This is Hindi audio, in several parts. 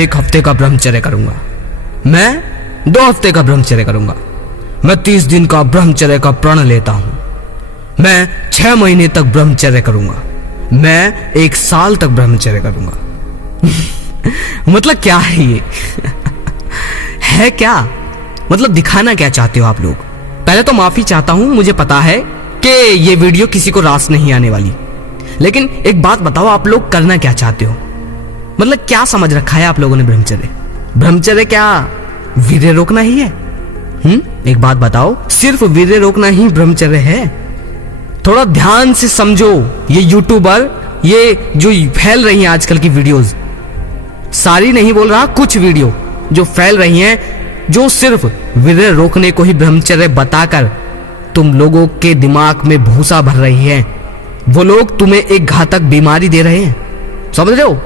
1 हफ्ते का ब्रह्मचर्य करूंगा, मैं 2 हफ्ते का ब्रह्मचर्य करूंगा, मैं 30 दिन का ब्रह्मचर्य का प्रण लेता हूं, मैं 6 महीने तक ब्रह्मचर्य करूंगा, मैं 1 साल तक ब्रह्मचर्य करूंगा। मतलब क्या है ये? है क्या? मतलब दिखाना क्या चाहते हो आप लोग? पहले तो माफी चाहता हूं, मुझे पता है कि ये वीडियो किसी को रास नहीं आने वाली, लेकिन एक बात बताओ, आप लोग करना क्या चाहते हो? मतलब क्या समझ रखा है आप लोगों ने ब्रह्मचर्य? ब्रह्मचर्य क्या वीर्य रोकना ही है? एक बात बताओ, सिर्फ वीर्य रोकना ही ब्रह्मचर्य है? थोड़ा ध्यान से समझो। ये यूट्यूबर, ये जो फैल रही हैं आजकल की वीडियोस, सारी नहीं बोल रहा, कुछ वीडियो जो फैल रही हैं, जो सिर्फ वीर्य रोकने को ही ब्रह्मचर्य बताकर तुम लोगों के दिमाग में भूसा भर रही है, वो लोग तुम्हें एक घातक बीमारी दे रहे हैं। समझ रहे हो?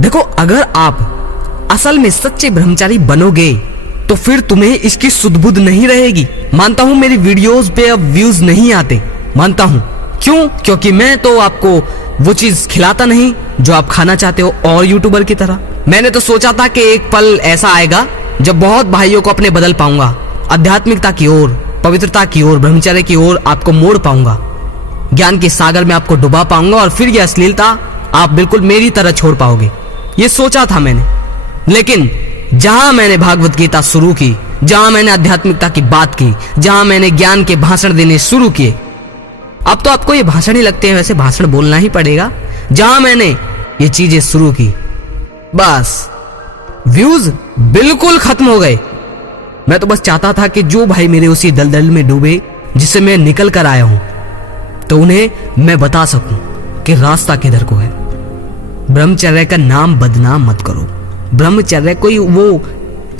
देखो, अगर आप असल में सच्चे ब्रह्मचारी बनोगे तो फिर तुम्हें इसकी सुध-बुध नहीं रहेगी। मानता हूं मेरी वीडियोस पे अब व्यूज नहीं आते, मानता हूं। क्यों? क्योंकि मैं तो आपको वो चीज खिलाता नहीं जो आप खाना चाहते हो, और यूट्यूबर की तरह। मैंने तो सोचा था कि एक पल ऐसा आएगा जब बहुत भाइयों को अपने बदल पाऊंगा, आध्यात्मिकता की ओर, पवित्रता की ओर, ब्रह्मचर्य की ओर आपको मोड़ पाऊंगा, ज्ञान के सागर में आपको डुबा पाऊंगा, और फिर यह अश्लीलता आप बिल्कुल मेरी तरह छोड़ पाओगे। ये सोचा था मैंने। लेकिन जहां मैंने भागवत गीता शुरू की, जहां मैंने आध्यात्मिकता की बात की, जहां मैंने ज्ञान के भाषण देने शुरू किए, अब तो आपको ये भाषण ही लगते हैं, वैसे भाषण बोलना ही पड़ेगा। जहां मैंने ये चीजें शुरू की, बस व्यूज बिल्कुल खत्म हो गए। मैं तो बस चाहता था कि जो भाई मेरे उसी दलदल में डूबे जिससे मैं निकल कर आया हूं, तो उन्हें मैं बता सकूं कि रास्ता किधर को है। ब्रह्मचर्य का नाम बदनाम मत करो। ब्रह्मचर्य कोई वो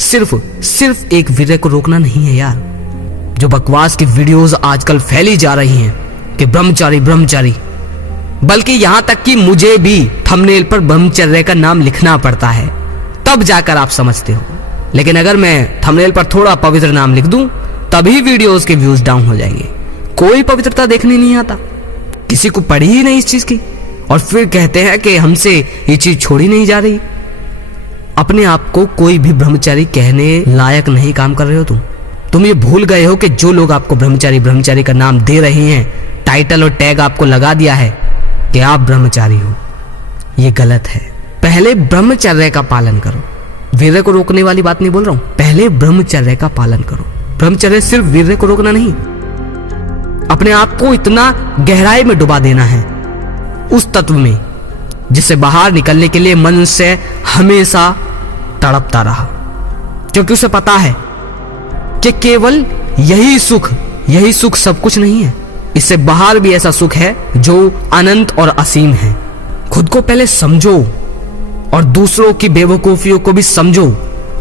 सिर्फ एक वीर्य को रोकना नहीं है यार। जो बकवास की वीडियोस आजकल फैली जा रही हैं कि ब्रह्मचारी ब्रह्मचारी, बल्कि यहां तक कि मुझे भी थंबनेल पर ब्रह्मचर्य का नाम लिखना पड़ता है, तब जाकर आप समझते हो। लेकिन अगर मैं थंबनेल पर थोड़ा पवित्र नाम लिख दूं, तभी वीडियोस के व्यूज डाउन हो जाएंगे। कोई पवित्रता देखने नहीं आता, किसी को पड़ी ही नहीं इस चीज की, और फिर कहते हैं कि हमसे ये चीज छोड़ी नहीं जा रही। अपने आप को कोई भी ब्रह्मचारी कहने लायक नहीं काम कर रहे हो तुम ये भूल गए हो कि जो लोग आपको ब्रह्मचारी ब्रह्मचारी का नाम दे रहे हैं, टाइटल और टैग आपको लगा दिया है कि आप ब्रह्मचारी हो, ये गलत है। पहले ब्रह्मचर्य का पालन करो। वीर्य को रोकने वाली बात नहीं बोल रहा हूं, पहले ब्रह्मचर्य का पालन करो। ब्रह्मचर्य सिर्फ वीर्य को रोकना नहीं, अपने आप को इतना गहराई में डुबा देना है उस तत्व में जिससे बाहर निकलने के लिए मनुष्य हमेशा तड़पता रहा, क्योंकि उसे पता है कि केवल यही सुख सब कुछ नहीं है। इससे बाहर भी ऐसा सुख है जो अनंत और असीम है। खुद को पहले समझो और दूसरों की बेवकूफियों को भी समझो।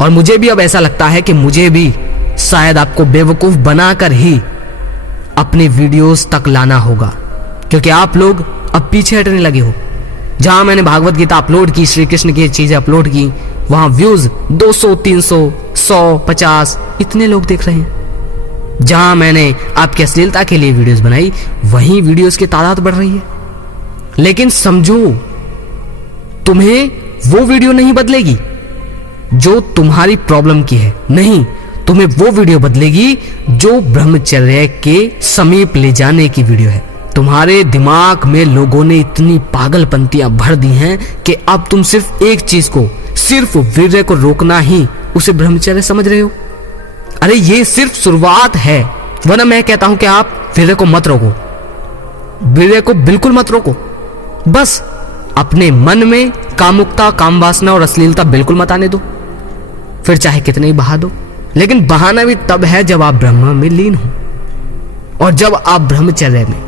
और मुझे भी अब ऐसा लगता है कि मुझे भी शायद आपको बेवकूफ बनाकर ही अपने वीडियोस तक लाना होगा, क्योंकि आप लोग अब पीछे हटने लगे हो। जहां मैंने भागवत गीता अपलोड की, श्री कृष्ण की चीजें अपलोड की, वहां व्यूज 200, 300, 100, 50 इतने लोग देख रहे हैं। जहां मैंने आपकी अश्लीलता के लिए वीडियोस बनाई, वहीं वीडियोस की तादाद बढ़ रही है। लेकिन समझो, तुम्हें वो वीडियो नहीं बदलेगी जो तुम्हारी प्रॉब्लम की है, नहीं, तुम्हें वो वीडियो बदलेगी जो ब्रह्मचर्य के समीप ले जाने की वीडियो है। तुम्हारे दिमाग में लोगों ने इतनी पागलपंतियां भर दी हैं कि अब तुम सिर्फ एक चीज को, सिर्फ वीर्य को रोकना ही उसे ब्रह्मचर्य समझ रहे हो। अरे ये सिर्फ शुरुआत है, वरना मैं कहता हूं कि आप वीर्य को मत रोको, वीर्य को बिल्कुल मत रोको। बस अपने मन में कामुकता, काम वासना और अश्लीलता बिल्कुल मत आने दो, फिर चाहे कितने ही बहा दो। लेकिन बहाना भी तब है जब आप ब्रह्म में लीन हो, और जब आप ब्रह्मचर्य में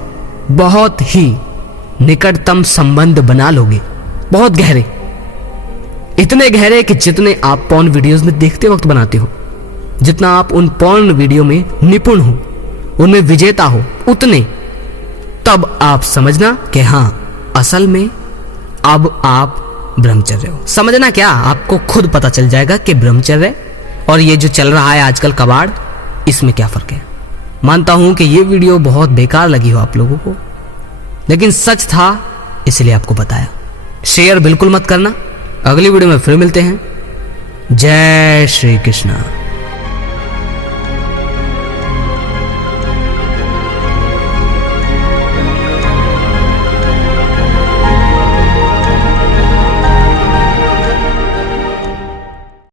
बहुत ही निकटतम संबंध बना लोगे, बहुत गहरे, इतने गहरे कि जितने आप पॉर्न वीडियोस में देखते वक्त बनाते हो, जितना आप उन पॉर्न वीडियो में निपुण हो, उनमें विजेता हो, उतने तब आप समझना कि हां, असल में अब आप ब्रह्मचर्य हो। समझना क्या, आपको खुद पता चल जाएगा कि ब्रह्मचर्य और ये जो चल रहा है आजकल कबाड़, इसमें क्या फर्क है। मानता हूं कि ये वीडियो बहुत बेकार लगी हो आप लोगों को, लेकिन सच था इसलिए आपको बताया। शेयर बिल्कुल मत करना। अगली वीडियो में फिर मिलते हैं। जय श्री कृष्ण।